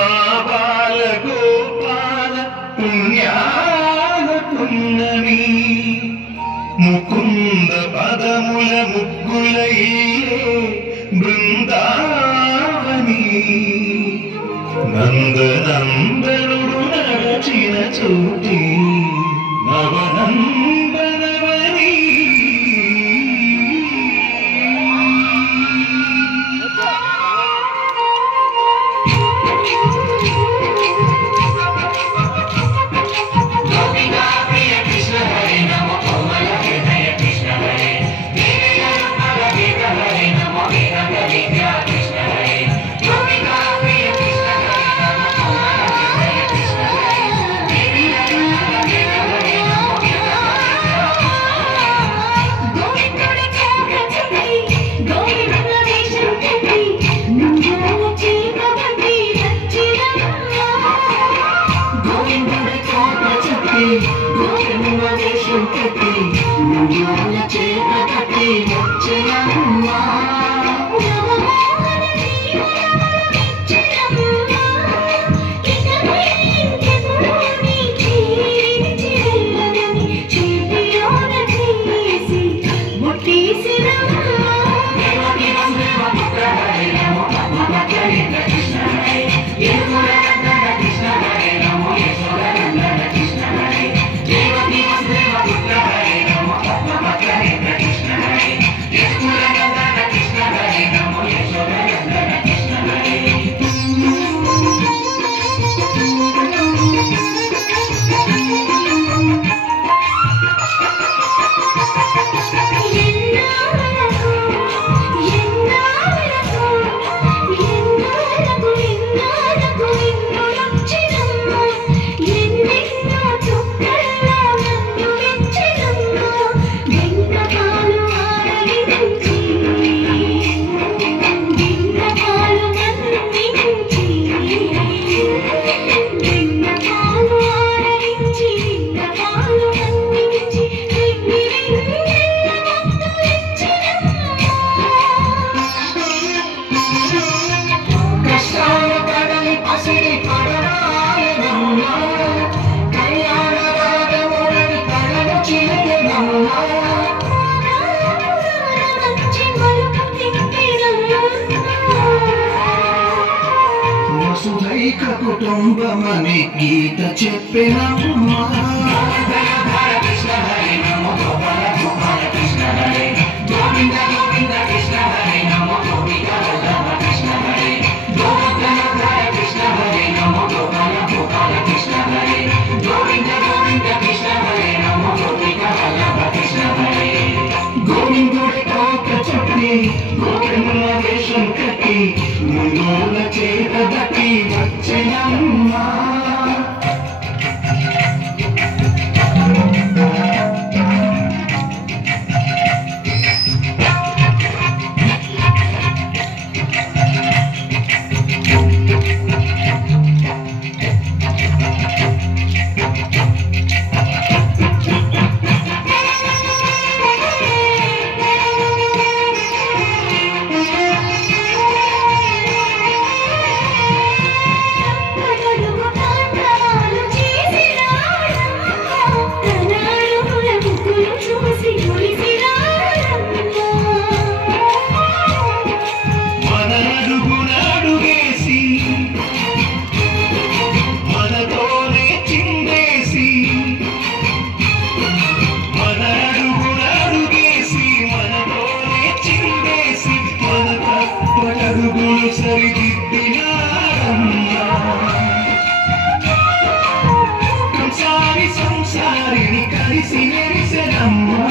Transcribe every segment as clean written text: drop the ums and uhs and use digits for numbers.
ఆబాల గోపాల పుణ్యాల పున్నమి ముకుంద పదముల ముగ్గుల బృందావని నందనందనుడు నడచిన చోటి నవనందనవని వసుధైక కుటుంబమని గీత చెప్పినమ్మా కృష్ణ హరి నమో గోపాల గోపాల కృష్ణ హరి గోవింద గోవింద కృష్ణ హరి నమో గోపిక వల్లభ కృష్ణ హరి గోవర్ధనోద్ధార కృష్ణ హరి నమో గోపాల గోపాల కృష్ణ హరి గోవింద గోవింద కృష్ణ హరి నమో గోపిక వల్లభ కృష్ణ హరి గోవిందుడి కోక చుట్టి గోవిందుల వేషం కట్టి ముందోల చేత దట్టి వచ్చెనమ్మా సంసారిని కలిసి నెరిసెనమ్మా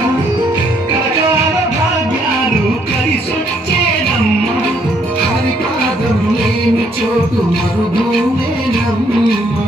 కలకాల భాగ్యాలు కలిసొచ్చేనమ్మా హరిపాదం లేని చోటు మరుభూమేనమ్మా